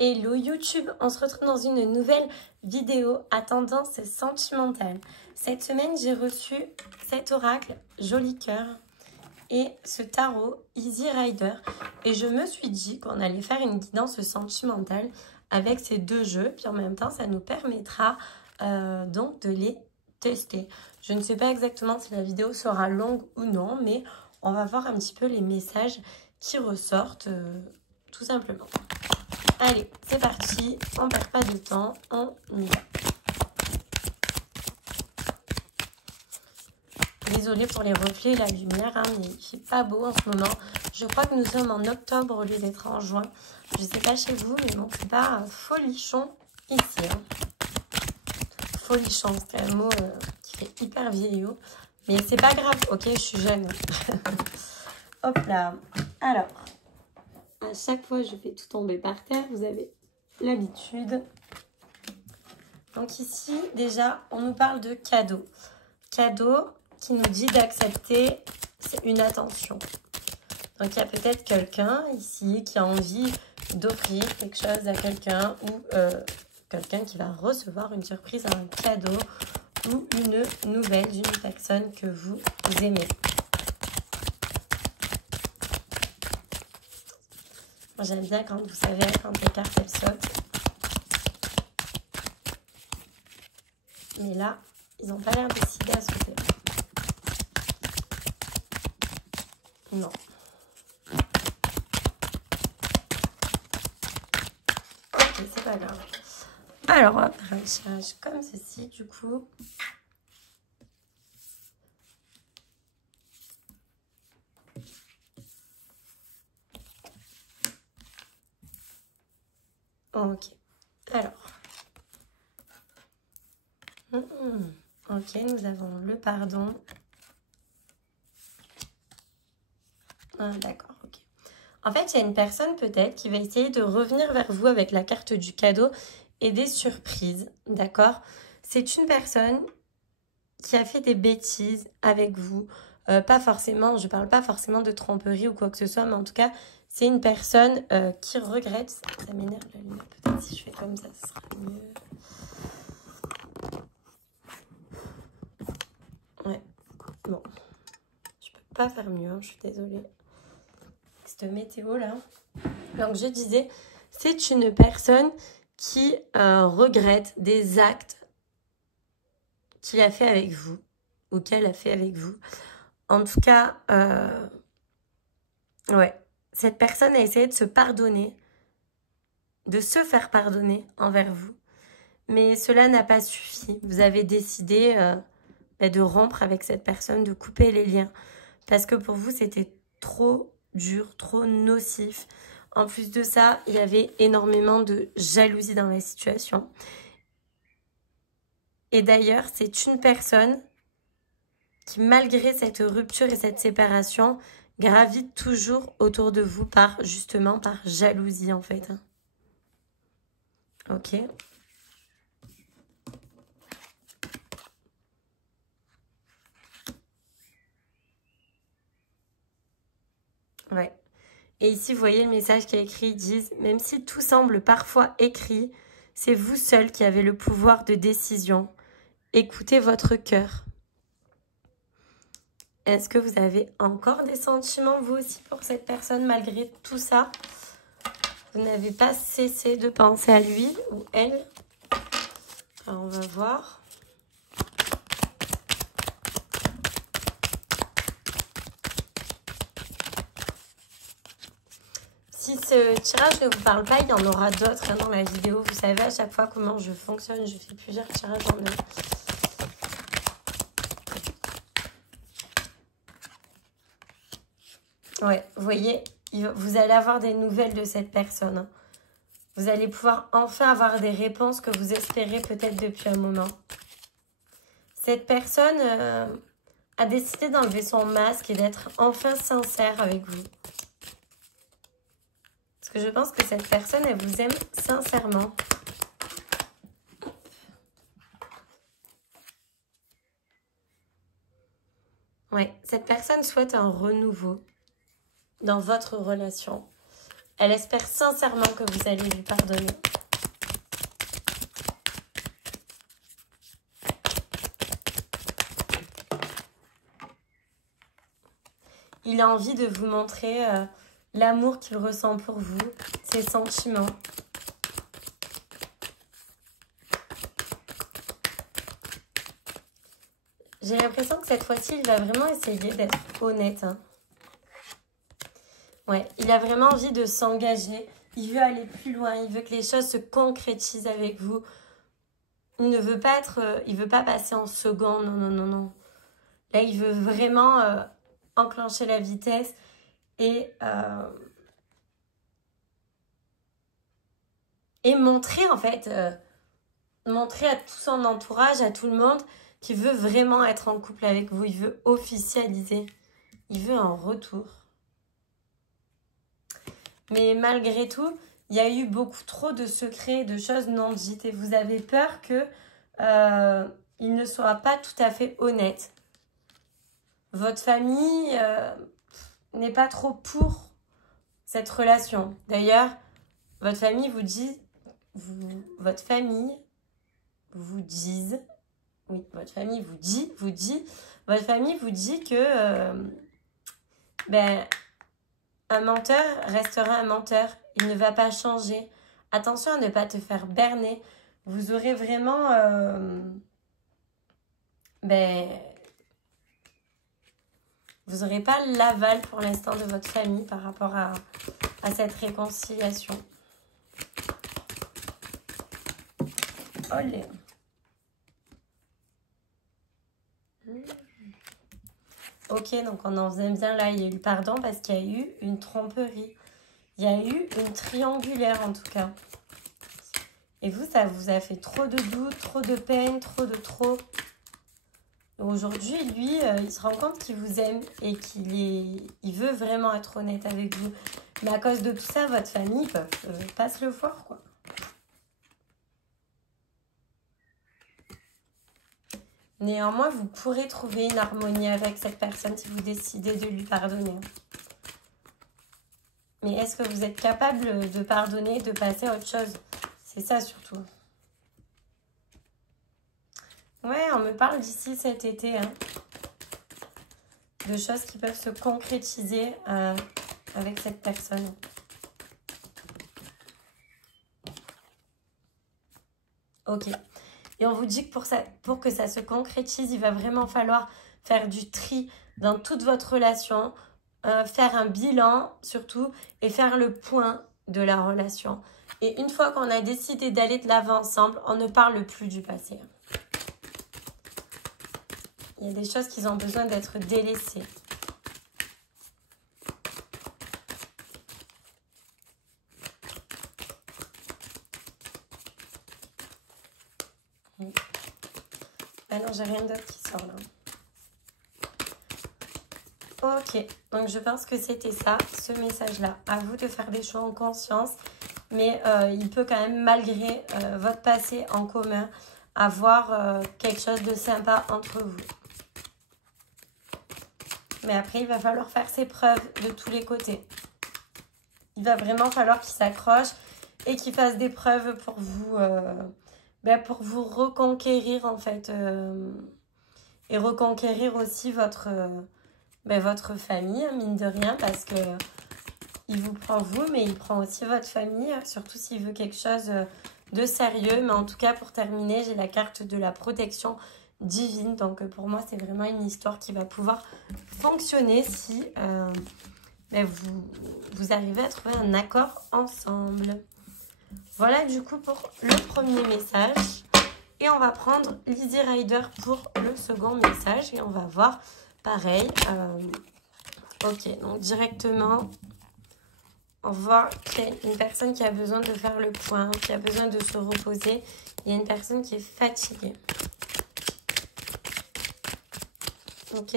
Hello YouTube, on se retrouve dans une nouvelle vidéo à tendance sentimentale. Cette semaine, j'ai reçu cet oracle Joli Cœur et ce tarot Easy Rider. Et je me suis dit qu'on allait faire une guidance sentimentale avec ces deux jeux. Puis en même temps, ça nous permettra donc de les tester. Je ne sais pas exactement si la vidéo sera longue ou non, mais on va voir un petit peu les messages qui ressortent tout simplement. Allez, c'est parti, on perd pas de temps, on y va. Désolée pour les reflets et la lumière, hein, mais il fait pas beau en ce moment. Je crois que nous sommes en octobre au lieu d'être en juin. Je sais pas chez vous, mais bon, c'est pas folichon ici. Hein. Folichon, c'est un mot qui fait hyper vieillot. Mais c'est pas grave, ok, je suis jeune. Hop là. Alors, à chaque fois, je fais tout tomber par terre. Vous avez l'habitude. Donc ici, déjà, on nous parle de cadeau. Cadeau qui nous dit d'accepter une attention. Donc il y a peut-être quelqu'un ici qui a envie d'offrir quelque chose à quelqu'un ou quelqu'un qui va recevoir une surprise, un cadeau ou une nouvelle d'une personne que vous aimez. Moi, j'aime bien quand vous savez, quand les cartes elles sautent. Mais là, ils n'ont pas l'air décidés à sauter. Non. Ok, c'est pas grave. Alors, on va faire un tirage comme ceci, du coup. Ok. Alors. Ok, nous avons le pardon. Ah, d'accord, ok. En fait, il y a une personne peut-être qui va essayer de revenir vers vous avec la carte du cadeau et des surprises, d'accord? C'est une personne qui a fait des bêtises avec vous. Pas forcément, je parle pas forcément de tromperie ou quoi que ce soit, mais en tout cas, c'est une personne qui regrette. Ça m'énerve la lumière, peut-être si je fais comme ça, ce sera mieux. Ouais, bon, je peux pas faire mieux, hein, je suis désolée. Cette météo là. Donc je disais, c'est une personne qui regrette des actes qu'il a fait avec vous ou qu'elle a fait avec vous. En tout cas, ouais, cette personne a essayé de se pardonner, de se faire pardonner envers vous. Mais cela n'a pas suffi. Vous avez décidé de rompre avec cette personne, de couper les liens. Parce que pour vous, c'était trop dur, trop nocif. En plus de ça, il y avait énormément de jalousie dans la situation. Et d'ailleurs, c'est une personne qui, malgré cette rupture et cette séparation, gravite toujours autour de vous justement par jalousie en fait. Ok. Ouais. Et ici, vous voyez le message qui est écrit, ils disent, même si tout semble parfois écrit, c'est vous seul qui avez le pouvoir de décision. Écoutez votre cœur. Est-ce que vous avez encore des sentiments, vous aussi, pour cette personne, malgré tout ça? Vous n'avez pas cessé de penser à lui ou elle? Alors, on va voir. Si ce tirage ne vous parle pas, il y en aura d'autres hein, dans la vidéo. Vous savez à chaque fois comment je fonctionne. Je fais plusieurs tirages en un. Ouais, vous voyez, vous allez avoir des nouvelles de cette personne. Hein. Vous allez pouvoir enfin avoir des réponses que vous espérez peut-être depuis un moment. Cette personne a décidé d'enlever son masque et d'être enfin sincère avec vous. Parce que je pense que cette personne, elle vous aime sincèrement. Ouais, cette personne souhaite un renouveau dans votre relation. Elle espère sincèrement que vous allez lui pardonner. Il a envie de vous montrer l'amour qu'il ressent pour vous, ses sentiments. J'ai l'impression que cette fois-ci, il va vraiment essayer d'être honnête. Hein. Ouais, il a vraiment envie de s'engager. Il veut aller plus loin. Il veut que les choses se concrétisent avec vous. Il ne veut pas il veut pas passer en second. Non, non, non, non. Là, il veut vraiment enclencher la vitesse et montrer, en fait, montrer à tout son entourage, à tout le monde, qu'il veut vraiment être en couple avec vous. Il veut officialiser. Il veut un retour. Mais malgré tout, il y a eu beaucoup trop de secrets, de choses non dites. Et vous avez peur que il ne soit pas tout à fait honnête. Votre famille n'est pas trop pour cette relation. D'ailleurs, votre famille vous dit... votre famille vous dit que un menteur restera un menteur. Il ne va pas changer. Attention à ne pas te faire berner. Vous aurez vraiment vous n'aurez pas l'aval pour l'instant de votre famille par rapport à cette réconciliation. Olé. Ok, donc on en faisait bien là. Il y a eu pardon parce qu'il y a eu une tromperie. Il y a eu une triangulaire en tout cas. Et vous, ça vous a fait trop de doutes, trop de peine, trop de trop. Aujourd'hui, lui, il se rend compte qu'il vous aime et il veut vraiment être honnête avec vous. Mais à cause de tout ça, votre famille peut pas se le voir, quoi. Néanmoins, vous pourrez trouver une harmonie avec cette personne si vous décidez de lui pardonner. Mais est-ce que vous êtes capable de pardonner, de passer à autre chose? C'est ça surtout. Ouais, on me parle d'ici cet été. Hein, de choses qui peuvent se concrétiser avec cette personne. Ok. Et on vous dit que pour que ça se concrétise, il va vraiment falloir faire du tri dans toute votre relation, faire un bilan surtout et faire le point de la relation. Et une fois qu'on a décidé d'aller de l'avant ensemble, on ne parle plus du passé. Il y a des choses qui ont besoin d'être délaissées. Ah non, j'ai rien d'autre qui sort là. Ok, donc je pense que c'était ça, ce message-là. À vous de faire des choix en conscience, mais il peut quand même, malgré votre passé en commun, avoir quelque chose de sympa entre vous. Mais après, il va falloir faire ses preuves de tous les côtés. Il va vraiment falloir qu'il s'accroche et qu'il fasse des preuves pour vous reconquérir en fait. Et reconquérir aussi votre famille, mine de rien, parce que il vous prend vous, mais il prend aussi votre famille, surtout s'il veut quelque chose de sérieux. Mais en tout cas, pour terminer, j'ai la carte de la protection divine. Donc pour moi, c'est vraiment une histoire qui va pouvoir fonctionner si vous arrivez à trouver un accord ensemble. Voilà du coup pour le premier message. Et on va prendre Lizzie Rider pour le second message. Et on va voir pareil. Ok, donc directement, on voit qu'il y a une personne qui a besoin de faire le point, qui a besoin de se reposer. Il y a une personne qui est fatiguée. Ok.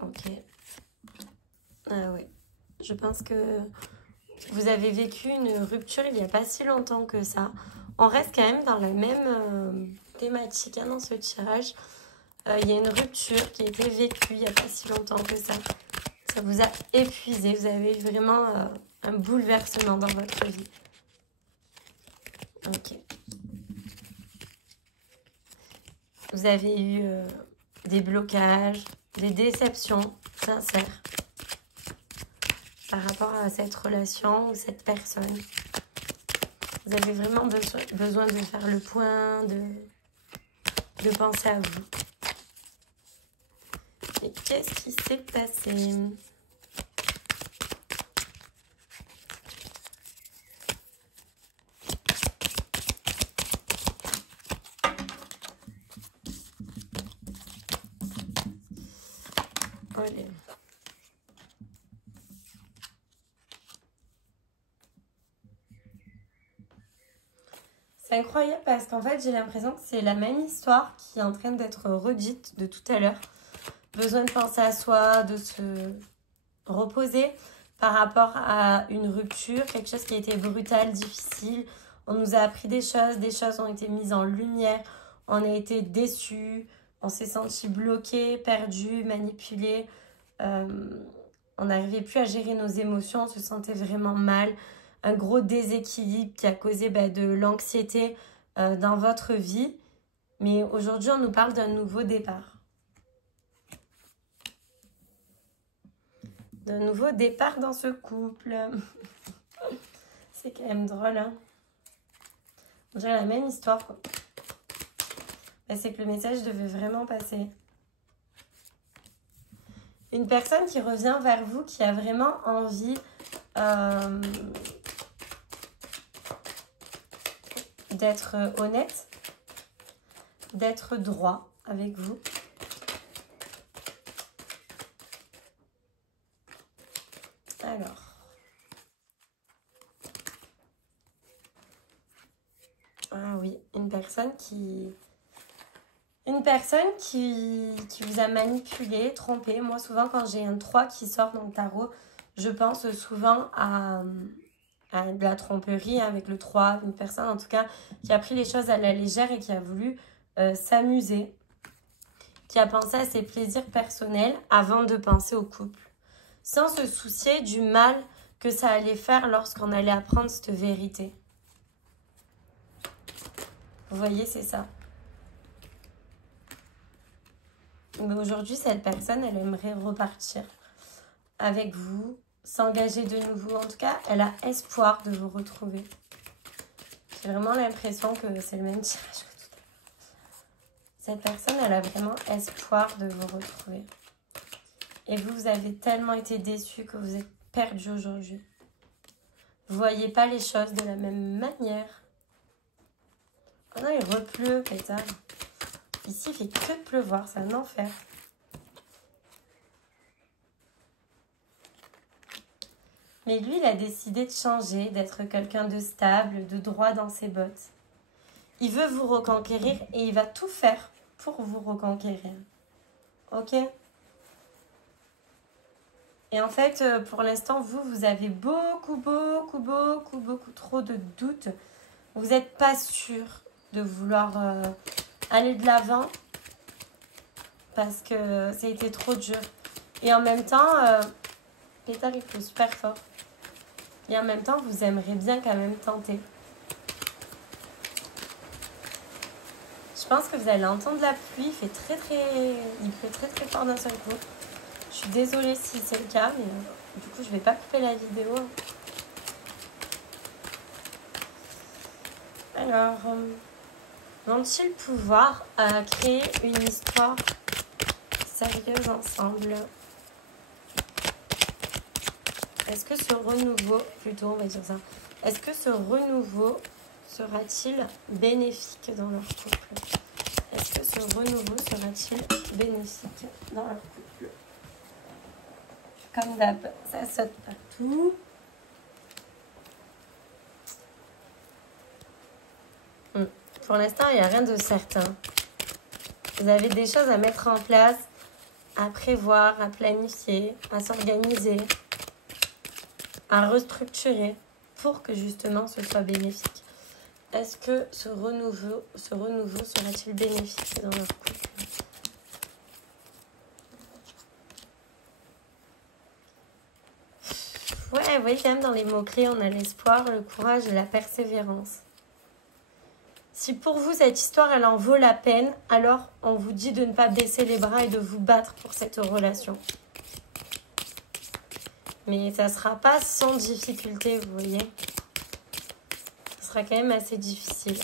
Ok. Ah oui. Je pense que vous avez vécu une rupture il n'y a pas si longtemps que ça. On reste quand même dans la même thématique hein, dans ce tirage. Il y a une rupture qui a été vécue il n'y a pas si longtemps que ça. Ça vous a épuisé. Vous avez eu vraiment un bouleversement dans votre vie. Ok. Vous avez eu des blocages, des déceptions sincères par rapport à cette relation ou cette personne. Vous avez vraiment besoin de faire le point, de penser à vous. Et qu'est-ce qui s'est passé ? Allez. C'est incroyable parce qu'en fait, j'ai l'impression que c'est la même histoire qui est en train d'être redite de tout à l'heure. Besoin de penser à soi, de se reposer par rapport à une rupture, quelque chose qui a été brutal, difficile. On nous a appris des choses ont été mises en lumière, on a été déçus, on s'est senti bloqué, perdu, manipulé. On n'arrivait plus à gérer nos émotions, on se sentait vraiment mal. Un gros déséquilibre qui a causé de l'anxiété dans votre vie. Mais aujourd'hui, on nous parle d'un nouveau départ. D'un nouveau départ dans ce couple. C'est quand même drôle, hein. On dirait la même histoire, quoi. C'est que le message devait vraiment passer. Une personne qui revient vers vous, qui a vraiment envie d'être honnête, d'être droit avec vous. Alors. Ah oui, une personne qui vous a manipulé, trompé. Moi, souvent, quand j'ai un 3 qui sort dans le tarot, je pense souvent à de la tromperie avec le 3. Une personne, en tout cas, qui a pris les choses à la légère et qui a voulu s'amuser. Qui a pensé à ses plaisirs personnels avant de penser au couple. Sans se soucier du mal que ça allait faire lorsqu'on allait apprendre cette vérité. Vous voyez, c'est ça. Mais aujourd'hui, cette personne, elle aimerait repartir avec vous, s'engager de nouveau. En tout cas, elle a espoir de vous retrouver. J'ai vraiment l'impression que c'est le même tirage que tout à l'heure. Cette personne, elle a vraiment espoir de vous retrouver. Et vous avez tellement été déçus que vous êtes perdus aujourd'hui. Vous ne voyez pas les choses de la même manière. Oh non, il repleut, pétard. Ici, il fait que de pleuvoir, c'est un enfer. Mais lui, il a décidé de changer, d'être quelqu'un de stable, de droit dans ses bottes. Il veut vous reconquérir et il va tout faire pour vous reconquérir. Ok ? Et en fait, pour l'instant, vous avez beaucoup trop de doutes. Vous n'êtes pas sûr de vouloir aller de l'avant parce que ça a été trop dur. Et en même temps, pétard, il pleut super fort. Et en même temps, vous aimeriez bien quand même tenter. Je pense que vous allez entendre la pluie. Il pleut très fort d'un seul coup. Je suis désolée si c'est le cas, mais du coup, je ne vais pas couper la vidéo. Alors, ont-ils le pouvoir à créer une histoire sérieuse ensemble? Est-ce que ce renouveau, plutôt on va dire ça, est-ce que ce renouveau sera-t-il bénéfique dans leur couple? Est-ce que ce renouveau sera-t-il bénéfique dans leur couple? Comme d'hab, ça saute partout. Pour l'instant, il n'y a rien de certain. Vous avez des choses à mettre en place, à prévoir, à planifier, à s'organiser, à restructurer pour que justement ce soit bénéfique. Est-ce que ce renouveau sera-t-il bénéfique dans leur couple? Ouais, vous voyez quand même dans les mots-clés, on a l'espoir, le courage et la persévérance. Si pour vous, cette histoire, elle en vaut la peine, alors on vous dit de ne pas baisser les bras et de vous battre pour cette relation. Mais ça ne sera pas sans difficulté, vous voyez. Ça sera quand même assez difficile.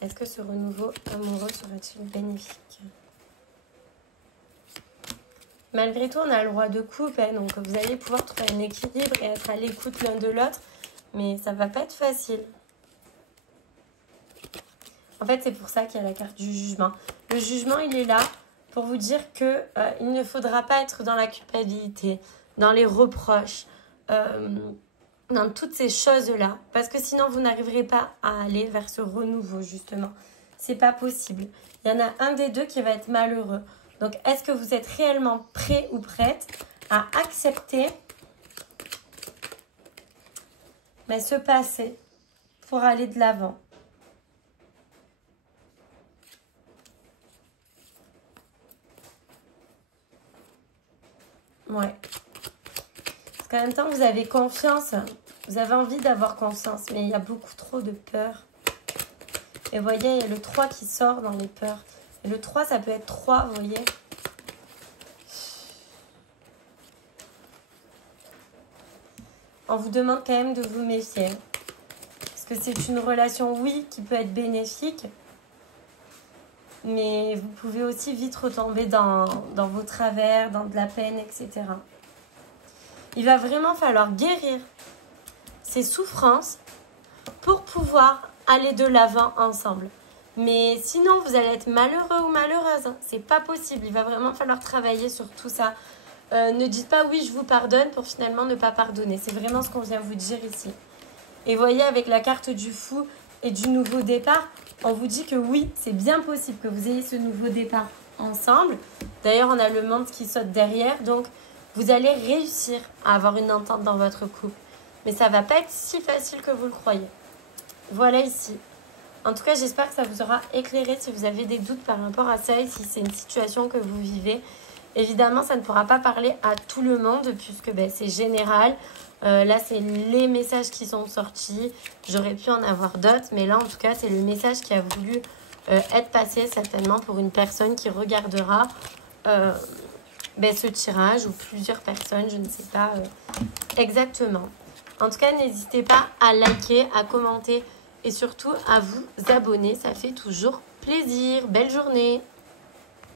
Est-ce que ce renouveau amoureux sera-t-il bénéfique? Malgré tout, on a le roi de coupe, hein, donc vous allez pouvoir trouver un équilibre et être à l'écoute l'un de l'autre. Mais ça ne va pas être facile. En fait, c'est pour ça qu'il y a la carte du jugement. Le jugement, il est là pour vous dire que il ne faudra pas être dans la culpabilité, dans les reproches, dans toutes ces choses-là. Parce que sinon, vous n'arriverez pas à aller vers ce renouveau, justement. C'est pas possible. Il y en a un des deux qui va être malheureux. Donc, est-ce que vous êtes réellement prêt ou prête à accepter ce passé pour aller de l'avant? Ouais. Parce qu'en même temps, vous avez confiance. Vous avez envie d'avoir confiance. Mais il y a beaucoup trop de peur. Et vous voyez, il y a le 3 qui sort dans les peurs. Et le 3, ça peut être 3, vous voyez. On vous demande quand même de vous méfier. Parce que c'est une relation, oui, qui peut être bénéfique. Mais vous pouvez aussi vite retomber dans vos travers, dans de la peine, etc. Il va vraiment falloir guérir ces souffrances pour pouvoir aller de l'avant ensemble. Mais sinon, vous allez être malheureux ou malheureuse. C'est pas possible. Il va vraiment falloir travailler sur tout ça. Ne dites pas oui, je vous pardonne pour finalement ne pas pardonner. C'est vraiment ce qu'on vient vous dire ici. Et voyez, avec la carte du fou et du nouveau départ, on vous dit que oui, c'est bien possible que vous ayez ce nouveau départ ensemble. D'ailleurs, on a le monde qui saute derrière. Donc, vous allez réussir à avoir une entente dans votre couple. Mais ça ne va pas être si facile que vous le croyez. Voilà ici. En tout cas, j'espère que ça vous aura éclairé si vous avez des doutes par rapport à ça et si c'est une situation que vous vivez. Évidemment, ça ne pourra pas parler à tout le monde puisque c'est général. Là, c'est les messages qui sont sortis. J'aurais pu en avoir d'autres, mais là, en tout cas, c'est le message qui a voulu être passé certainement pour une personne qui regardera ce tirage ou plusieurs personnes, je ne sais pas exactement. En tout cas, n'hésitez pas à liker, à commenter et surtout à vous abonner. Ça fait toujours plaisir. Belle journée!